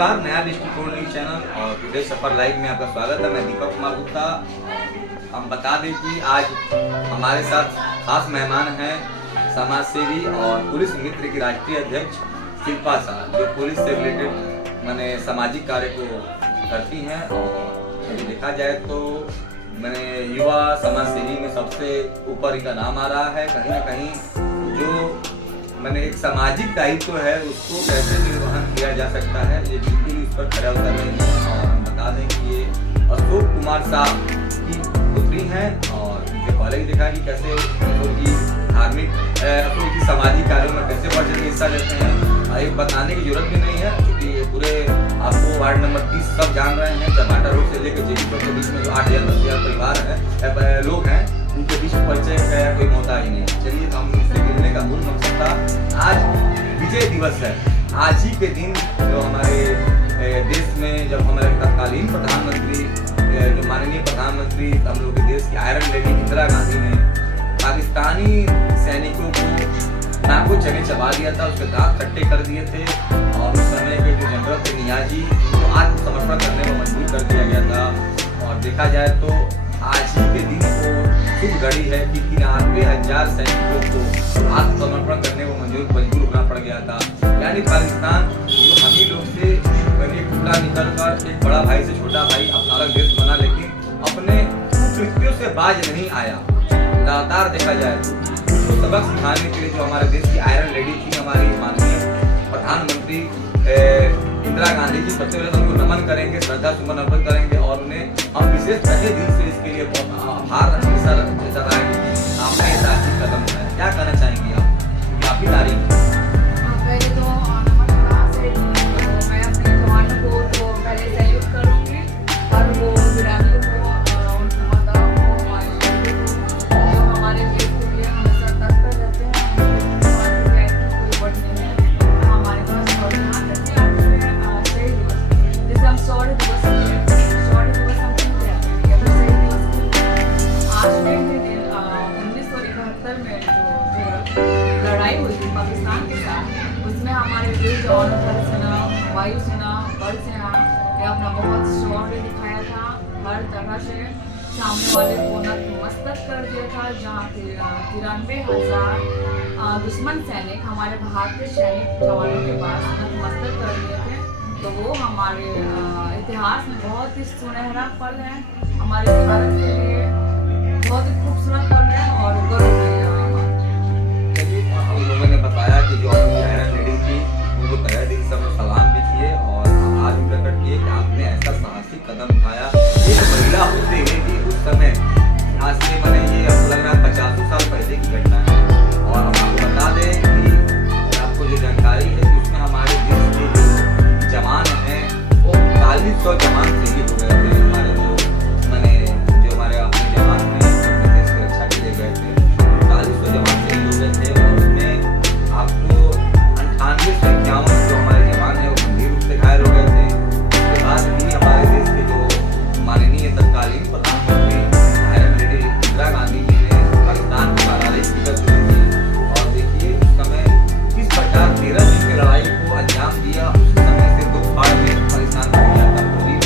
नमस्कार, नया दृष्टिकोण न्यूज चैनल और टुडे सफर लाइव में आपका स्वागत है। मैं दीपक कुमार गुप्ता। हम बता दें कि आज हमारे साथ खास मेहमान हैं समाज सेवी और पुलिस मित्र की राष्ट्रीय अध्यक्ष शिल्पा शाह, जो पुलिस से रिलेटेड मैंने सामाजिक कार्य को करती हैं। और अभी देखा जाए तो मैंने युवा समाज सेवी में सबसे ऊपर इनका नाम आ रहा है। कहीं ना कहीं जो मैंने एक सामाजिक दायित्व है उसको कैसे निर्वहन किया जा सकता है, ये बिल्कुल उस पर खड़ा उतर रही है। और हम बता दें कि ये अशोक कुमार शाह की पुत्री हैं और इनके पहले ही देखा कि कैसे अशोक जी धार्मिक अशोक जी सामाजिक कार्यों में कैसे बढ़ चढ़ हिस्सा लेते हैं। एक बताने की जरूरत भी नहीं है क्योंकि पूरे आपको वार्ड नंबर 30 सब जान रहे हैं। चपाटा रोड से लेकर जेबी चौक के बीच में जो 8 या 10 हजार परिवार है लोग हैं, उनके बीच परिचय का कोई मोहताज ही नहीं। चलिए, तो हम इससे मिलने का मूल मकसद था। आज विजय दिवस है। आज ही के दिन जो हमारे देश में जब हमारे तत्कालीन प्रधानमंत्री जो माननीय प्रधानमंत्री हम लोग के देश की आयरन लेडी इंदिरा गांधी ने पाकिस्तानी सैनिकों को नाको चने चबा दिया था, उसके दांत खट्टे कर दिए थे। और उस समय के जो जनरल थे नियाजी, उनको आत्मसमर्पण करने में मजबूर कर दिया गया था। और देखा जाए तो आज ही के दिन को शुभ घड़ी है कि 93,000 सैनिकों को आत्मसमर्पण करने को मजबूर होना पड़ गया था। यानी पाकिस्तान जो हम ही लोग से एक टुकड़ा निकलकर एक बड़ा भाई से छोटा भाई अपना अलग देश बना, लेकिन अपने कृत्यों से बाज नहीं आया। लगातार देखा जाए तो सबक सिखाने के लिए जो हमारे देश की आयरन लेडी थी, हमारी माननीय प्रधानमंत्री इंदिरा गांधी जी, सबसे पहले तो उनको नमन करेंगे, श्रद्धा सुमन अर्पित करेंगे और उन्हें हम विशेष तहे दिल से इसके लिए बहुत आभार जताएंगे। आपने ऐसा कदम उठाया, क्या कहना चाहेंगे आप? क्योंकि आप ही नारी हैं। पहले तो नमस्कार से मैं अपने जवानों को तो पहले सैल्यूट करूँगी और वो वीरानियों को, उनकी माताओं को, हमारे जो हमारे देश के लिए हमेशा तत्पर रहते हैं। कोई वर्ड नहीं है हमारे पास। और यहाँ तक कि आज शहीद दिवस, जैसे हम शौर्य दिवस हम क्यों कहते हैं, अगर शहीद दिवस आज के दिन 1971 में जो लड़ाई हुई थी पाकिस्तान के साथ, उसमें हमारे वीर जवानों, थल सेना, वायुसेना, बल सेना ने अपना बहुत शौर्य दिखाया था। हर तरह से सामने वाले को नतमस्तक कर दिया था। जहाँ 93,000 दुश्मन सैनिक हमारे भारतीय सैनिक जवानों के पास नतमस्तक कर दिए थे। तो वो हमारे इतिहास में बहुत ही सुनहरा पल है, हमारे भारत के लिए बहुत ही खूबसूरत पल है और गौरव है। हम लोगों ने बताया कि जो अपनी आयरन लेडी थी उनको तहे दिल से सलाम भी किए और आज भी प्रकट किए कि आपने ऐसा साहसिक कदम उठाया। एक महिला होते हुए भी उस समय, आज से मैंने ये अब लग रहा है 50 साल पहले की घटना है। और हम आपको बता दें कि आपको जो जानकारी है कि उसमें हमारे देश के जो जवान हैं वो 4100 जवान शहीद हो गए थे। हमारे जो हमारे अपने जवान हैं देश की रक्षा के लिए गए थे, 4100 जवान शहीद हो गए थे। और उसमें आपको 98 से 51 जो हमारे जवान हैं वो गंभीर रूप से घायल हो गए थे। उसके बाद भी हमारे देश के जो माननीय तत्कालीन प्रधानमंत्री आयरन लेडी इंदिरा गांधी जी ने पाकिस्तान को हराने की टिकट चुनी थी। और देखिए उस समय किस प्रकार 13 दिन की लड़ाई को अंजाम दिया। उस समय से दो भाग में पाकिस्तान को किया था, पूर्वी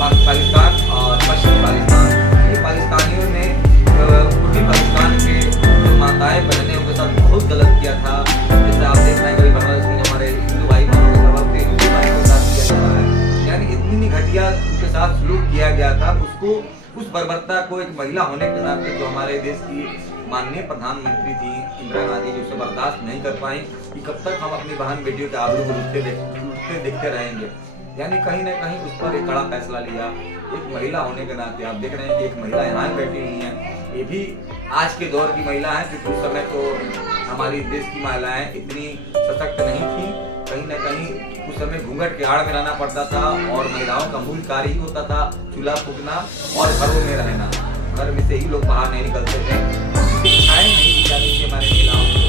पाकिस्तान और पश्चिमी पाकिस्तान। ये पाकिस्तानियों ने पूर्वी पाकिस्तान के जो माताएं बहनें उनके साथ बहुत गलत किया था। जैसे आप देख रहे हैं कभी बांग्लादेश में हमारे हिंदू भाई बहनों के साथ हिंदू भाई के साथ किया जाता है। यानी इतनी घटिया उनके साथ सलूक किया गया था। उसको उस बर्बरता को एक महिला होने के नाते जो हमारे देश की माननीय प्रधानमंत्री थी इंदिरा गांधी जी उसे बर्दाश्त नहीं कर पाई कि कब तक हम अपनी बहन बेटियों के आबरू को लूटते देखते रहेंगे। यानी कहीं ना कहीं उस पर एक कड़ा फैसला लिया। एक महिला होने के नाते आप देख रहे हैं कि एक महिला यहाँ बैठी हुई है, ये भी आज के दौर की महिला है, क्योंकि उस समय तो हमारी देश की महिलाएं इतनी सशक्त नहीं थी। कहीं ना कहीं उस समय घूंघट के आड़ में रहना पड़ता था और महिलाओं का मूल कार्य ही होता था चूल्हा फूकना और घरों में रहना। घर में से ही लोग बाहर नहीं निकलते थे। शिक्षाएं नहीं दी जाती थी हमारी महिलाओं को।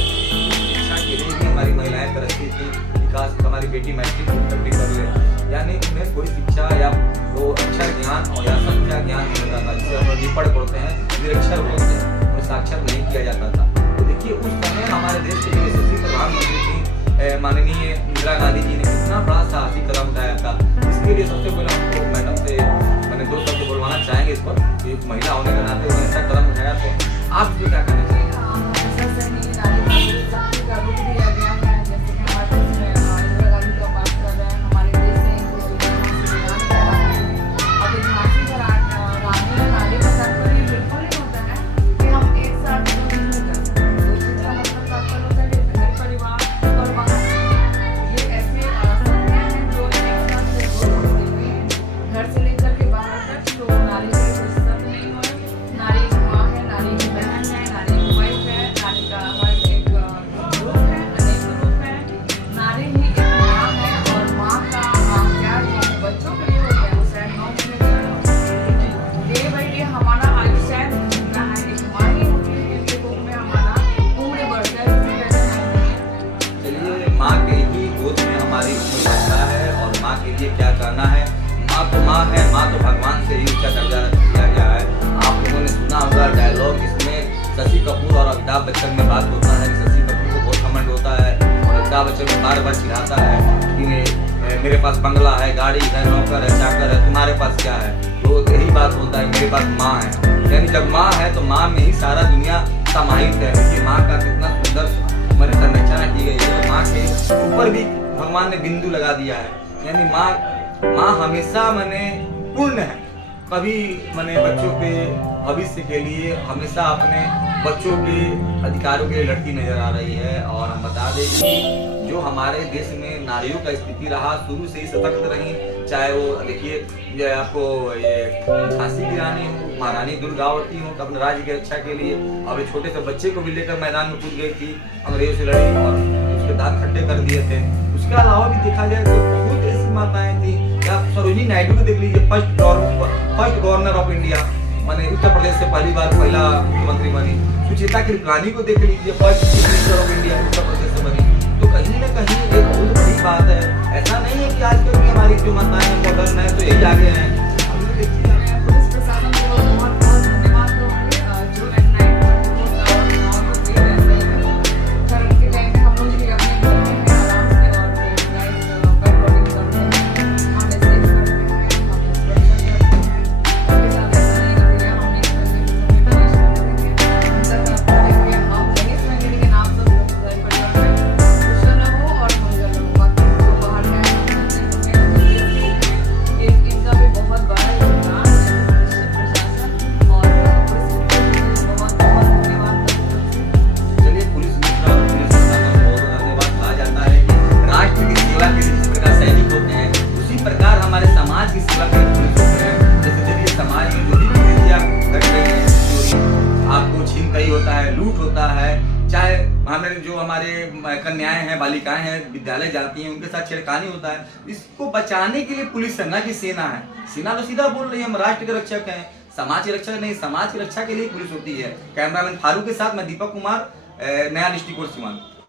शिक्षा के लिए भी हमारी महिलाएं तरसती थी, विकास हमारी बेटी मैट्रिक भी कर ले, यानी उन्हें कोई शिक्षा या वो अक्षर ज्ञान और या संख्या ज्ञान नहीं होता था, जिसे हम निपढ़ बोलते हैं, निरक्षर बोलते हैं, उन्हें साक्षर नहीं किया जाता था। तो देखिए उस समय हमारे देश के यशस्वी प्रधानमंत्री थी माननीय इंदिरा गांधी जी ने कितना बड़ा साहसिक कदम उठाया था। शशि कपूर और अमिताभ बच्चन में बात होता है कि शशि कपूर को बहुत घमंड होता है और अमिताभ बच्चन को बार बार चिढ़ाता है कि मेरे पास बंगला है, गाड़ी है, नौकर है, चाकर है, तुम्हारे पास क्या है? तो यही बात बोलता है मेरे पास माँ है। यानी जब माँ है तो माँ में ही सारा दुनिया समाहित है। कि माँ का कितना सुंदर मैंने संरचना की गई है। माँ के ऊपर भी भगवान ने बिंदु लगा दिया है। यानी माँ हमेशा मैंने पूर्ण है। कभी मैंने बच्चों के भविष्य के लिए हमेशा अपने बच्चों के अधिकारों के लिए लड़ती नजर आ रही है। और हम बता दें कि जो हमारे देश में नारियों का स्थिति रहा, शुरू से ही सशक्त रही, चाहे वो देखिए आपको ये झांसी की रानी हो, महारानी दुर्गावती हो, अपने राज्य की रक्षा के लिए अब एक छोटे से बच्चे को भी लेकर मैदान में कूद गई थी, अंग्रेजों से लड़ी और उसके दांत खट्टे कर दिए थे। उसके अलावा भी देखा जाए तो बहुत ऐसी माताएं थी। आप सरोजिनी नायडू को देख लीजिए, फर्स्ट गवर्नर ऑफ इंडिया, माने उत्तर प्रदेश से पहली बार महिला मुख्यमंत्री बनी। सुचेता कृपलानी को देख लीजिए, first chief minister of India Uttar Pradesh से बनी। तो कहीं ना कहीं एक बहुत बड़ी बात है। ऐसा नहीं है कि आजकल की हमारी जो माताएं मॉडर्न है तो यही आगे हैं। पुलिस प्रशासन को बहुत बहुत धन्यवाद दूंगी जो एट नाइट उनके टाइम में हम लोग भी अपने घर में आराम से और पेट्रोलिंग करते हैं, हम ऐसे ही करते हैं, हम सुरक्षा करते हैं। उनके साथ ऐसा नहीं करेंगे, हम एक पेश करते हैं। हम दहेज मंगने के नाम पर परिवार में खुश रहो और मंगल रहो। बाकी जो बाहर गए इनका भी बहुत बड़ा योगदान है प्रशासन और बहुत बहुत धन्यवाद। चलिए पुलिस मित्र और पुलिस प्रशासन को बहुत धन्यवाद कहा जाता है कि राष्ट्र की सेवा के लिए जिस प्रकार सैनिक होते हैं उसी प्रकार हमारे समाज की सेवा के लिए पुलिस होते हैं। जैसे चलिए समाज में जो भी कुरीतियां घट रही हैं, चोरी, आपको छीनताई होता है, लूट होता है, चाहे हमें जो हमारे कन्याएं हैं, बालिकाएं हैं, विद्यालय जाती हैं, उनके साथ छेड़खानी होता है, इसको बचाने के लिए पुलिस है, ना कि सेना है। सेना तो सीधा बोल रही है हम राष्ट्र के रक्षक हैं, समाज के रक्षक नहीं। समाज की रक्षा के लिए पुलिस होती है। कैमरामैन फारूक के साथ मैं दीपक कुमार, नया दृष्टिकोण सीमांत।